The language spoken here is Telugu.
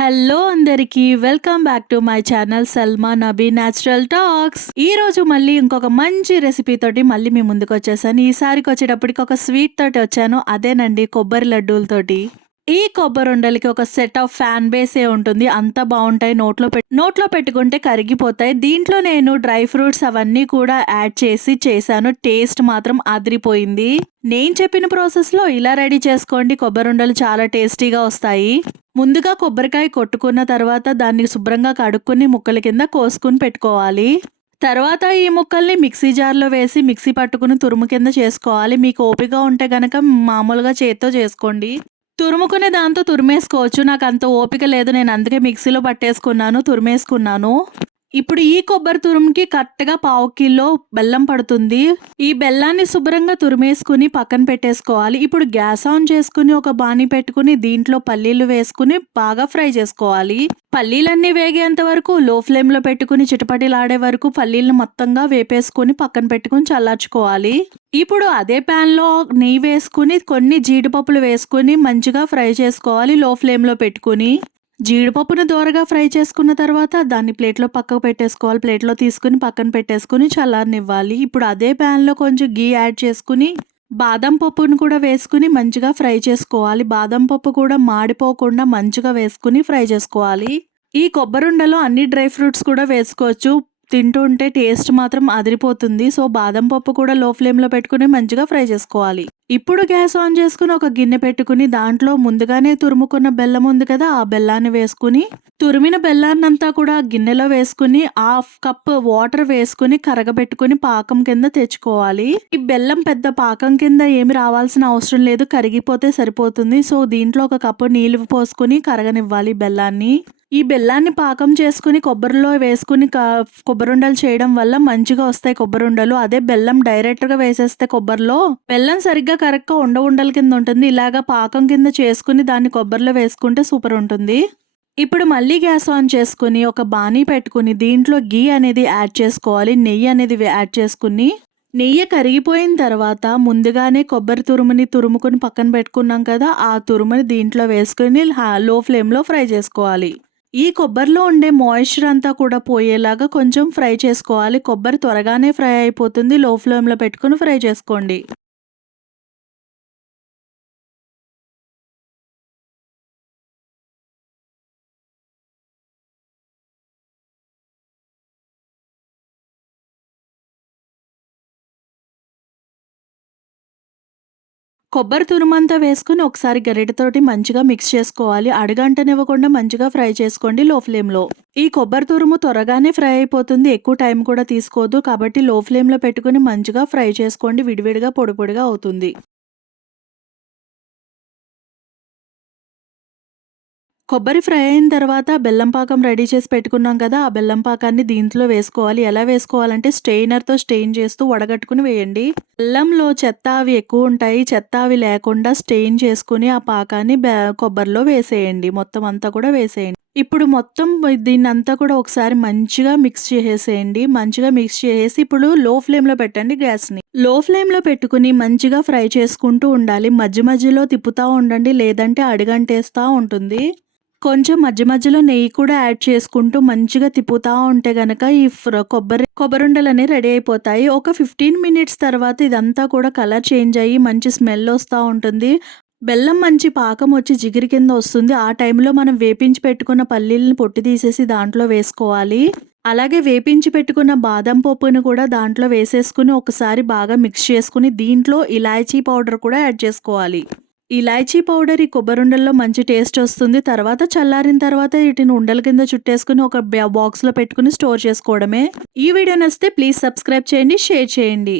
హలో అందరికి welcome back to my channel Salma Nabi natural talks ఈ రోజు మళ్ళీ ఇంకొక మంచి రెసిపీ తోటి మళ్ళీ మీ ముందుకు వచ్చేసాను. ఈసారికి వచ్చేటప్పటికి ఒక స్వీట్ తోటి వచ్చాను. అదేనండి కొబ్బరి లడ్డూలతోటి ఈ కొబ్బరి ఉండలకి ఒక సెట్ ఆఫ్ ఫ్యాన్ బేసే ఉంటుంది. అంత బాగుంటాయి. నోట్లో పెట్టు నోట్లో పెట్టుకుంటే కరిగిపోతాయి. దీంట్లో నేను డ్రై ఫ్రూట్స్ అవన్నీ కూడా యాడ్ చేసి చేశాను. టేస్ట్ మాత్రం అదిరిపోయింది. నేను చెప్పిన ప్రాసెస్లో ఇలా రెడీ చేసుకోండి. కొబ్బరి ఉండలు చాలా టేస్టీగా వస్తాయి. ముందుగా కొబ్బరికాయ కొట్టుకున్న తర్వాత దాన్ని శుభ్రంగా కడుక్కుని ముక్కల కింద కోసుకుని పెట్టుకోవాలి. తర్వాత ఈ ముక్కల్ని మిక్సీ జార్లో వేసి మిక్సీ పట్టుకుని తురుము కింద చేసుకోవాలి. మీకు ఓపిక ఉంటే గనక మామూలుగా చేత్తో చేసుకోండి. తురుముకునే దాంతో తురిమేసుకోవచ్చు. నాకు అంత ఓపిక లేదు. నేను అందుకే మిక్సీలో పట్టేసుకున్నాను తురిమేసుకున్నాను. ఇప్పుడు ఈ కొబ్బరి తురుముకి కరెక్ట్గా పావు కిలో బెల్లం పడుతుంది. ఈ బెల్లాన్ని శుభ్రంగా తురిమేసుకుని పక్కన పెట్టేసుకోవాలి. ఇప్పుడు గ్యాస్ ఆన్ చేసుకుని ఒక బాణీ పెట్టుకుని దీంట్లో పల్లీలు వేసుకుని బాగా ఫ్రై చేసుకోవాలి. పల్లీలన్నీ వేగేంత వరకు లో ఫ్లేమ్లో పెట్టుకుని చిటపటిలాడే వరకు పల్లీలను మొత్తంగా వేపేసుకుని పక్కన పెట్టుకుని చల్లార్చుకోవాలి. ఇప్పుడు అదే ప్యాన్లో నెయ్యి వేసుకుని కొన్ని జీడిపప్పులు వేసుకుని మంచిగా ఫ్రై చేసుకోవాలి లో ఫ్లేమ్లో పెట్టుకుని. జీడిపప్పును దోరగా ఫ్రై చేసుకున్న తర్వాత దాన్ని ప్లేట్లో పక్కకు పెట్టేసుకోవాలి. ప్లేట్లో తీసుకుని పక్కన పెట్టేసుకుని చల్లారనివ్వాలి. ఇప్పుడు అదే ప్యాన్లో కొంచెం గీ యాడ్ చేసుకుని బాదం పప్పును కూడా వేసుకుని మంచిగా ఫ్రై చేసుకోవాలి. బాదం పప్పు కూడా మాడిపోకుండా మంచిగా వేసుకుని ఫ్రై చేసుకోవాలి. ఈ కొబ్బరుండలో అన్ని డ్రై ఫ్రూట్స్ కూడా వేసుకోవచ్చు. తింటుంటే టేస్ట్ మాత్రం అదిరిపోతుంది. సో బాదం పప్పు కూడా లో ఫ్లేమ్లో పెట్టుకుని మంచిగా ఫ్రై చేసుకోవాలి. ఇప్పుడు గ్యాస్ ఆన్ చేసుకుని ఒక గిన్నె పెట్టుకుని దాంట్లో ముందుగానే తురుముకున్న బెల్లం ఉంది కదా ఆ బెల్లాన్ని వేసుకుని తురిమిన బెల్లాన్నంతా కూడా గిన్నెలో వేసుకుని హాఫ్ కప్ వాటర్ వేసుకుని కరగబెట్టుకుని పాకం కింద తెచ్చుకోవాలి. ఈ బెల్లం పెద్ద పాకం కింద ఏమి రావాల్సిన అవసరం లేదు కరిగిపోతే సరిపోతుంది. సో దీంట్లో ఒక కప్పు నీళ్ళు పోసుకుని కరగనివ్వాలి బెల్లాన్ని. ఈ బెల్లాన్ని పాకం చేసుకుని కొబ్బరిలో వేసుకుని కొబ్బరుండలు చేయడం వల్ల మంచిగా వస్తాయి కొబ్బరుండలు. అదే బెల్లం డైరెక్ట్గా వేసేస్తే కొబ్బరిలో బెల్లం సరిగ్గా కరెక్ట్గా ఉండ ఉండల కింద ఉంటుంది. ఇలాగా పాకం కింద చేసుకుని దాన్ని కొబ్బరిలో వేసుకుంటే సూపర్ ఉంటుంది. ఇప్పుడు మళ్ళీ గ్యాస్ ఆన్ చేసుకుని ఒక బాణీ పెట్టుకుని దీంట్లో గీ అనేది యాడ్ చేసుకోవాలి. నెయ్యి అనేది యాడ్ చేసుకుని నెయ్యి కరిగిపోయిన తర్వాత ముందుగానే కొబ్బరి తురుముని తురుముకుని పక్కన పెట్టుకున్నాం కదా ఆ తురుముని దీంట్లో వేసుకుని లో ఫ్లేమ్లో ఫ్రై చేసుకోవాలి. ఈ కొబ్బరిలో ఉండే మాయిశ్చర్ అంతా కూడా పోయేలాగా కొంచెం ఫ్రై చేసుకోవాలి. కొబ్బరి త్వరగానే ఫ్రై అయిపోతుంది. లో ఫ్లేమ్లో పెట్టుకుని ఫ్రై చేసుకోండి. కొబ్బరి తురుమంతా వేసుకుని ఒకసారి గరిటతోటి మంచిగా మిక్స్ చేసుకోవాలి. అడగంటనివ్వకుండా మంచిగా ఫ్రై చేసుకోండి లో. ఫ్లేమ్లో ఈ కొబ్బరి తురుము త్వరగానే ఫ్రై అయిపోతుంది. ఎక్కువ టైం కూడా తీసుకోవద్దు కాబట్టి లో ఫ్లేమ్లో పెట్టుకుని మంచిగా ఫ్రై చేసుకోండి. విడివిడిగా పొడిపొడిగా అవుతుంది. కొబ్బరి ఫ్రై అయిన తర్వాత బెల్లం పాకం రెడీ చేసి పెట్టుకున్నాం కదా ఆ బెల్లం పాకాన్ని దీంట్లో వేసుకోవాలి. ఎలా వేసుకోవాలంటే స్టెయినర్తో స్టెయిన్ చేస్తూ వడగట్టుకుని వేయండి. బెల్లంలో చెత్త అవి ఎక్కువ ఉంటాయి. చెత్త అవి లేకుండా స్టెయిన్ చేసుకుని ఆ పాకాన్ని కొబ్బరిలో వేసేయండి. మొత్తం అంతా కూడా వేసేయండి. ఇప్పుడు మొత్తం దీన్ని అంతా కూడా ఒకసారి మంచిగా మిక్స్ చేసేయండి. మంచిగా మిక్స్ చేసేసి ఇప్పుడు లో ఫ్లేమ్లో పెట్టండి గ్యాస్ని. లో ఫ్లేమ్లో పెట్టుకుని మంచిగా ఫ్రై చేసుకుంటూ ఉండాలి. మధ్య మధ్యలో తిప్పుతూ ఉండండి. లేదంటే అడిగంటేస్తూ ఉంటుంది. కొంచెం మధ్య మధ్యలో నెయ్యి కూడా యాడ్ చేసుకుంటూ మంచిగా తిప్పుతూ ఉంటే గనక ఈ కొబ్బరి కొబ్బరుండలు రెడీ అయిపోతాయి. ఒక ఫిఫ్టీన్ మినిట్స్ తర్వాత ఇదంతా కూడా కలర్ చేంజ్ అయ్యి మంచి స్మెల్ వస్తూ ఉంటుంది. బెల్లం మంచి పాకం వచ్చి జిగిరి కింద వస్తుంది. ఆ టైంలో మనం వేపించి పెట్టుకున్న పల్లీలను పొట్టి తీసేసి దాంట్లో వేసుకోవాలి. అలాగే వేపించి పెట్టుకున్న బాదం పప్పును కూడా దాంట్లో వేసేసుకుని ఒకసారి బాగా మిక్స్ చేసుకుని దీంట్లో ఇలాచీ పౌడర్ కూడా యాడ్ చేసుకోవాలి. ఇలాచీ పౌడర్ ఈ కొబ్బరుండల్లో మంచి టేస్ట్ వస్తుంది. తర్వాత చల్లారిన తర్వాత వీటిని ఉండల కింద చుట్టేసుకుని ఒక బాక్స్లో పెట్టుకుని స్టోర్ చేసుకోవడమే. ఈ వీడియో నచ్చితే ప్లీజ్ సబ్స్క్రైబ్ చేయండి షేర్ చేయండి.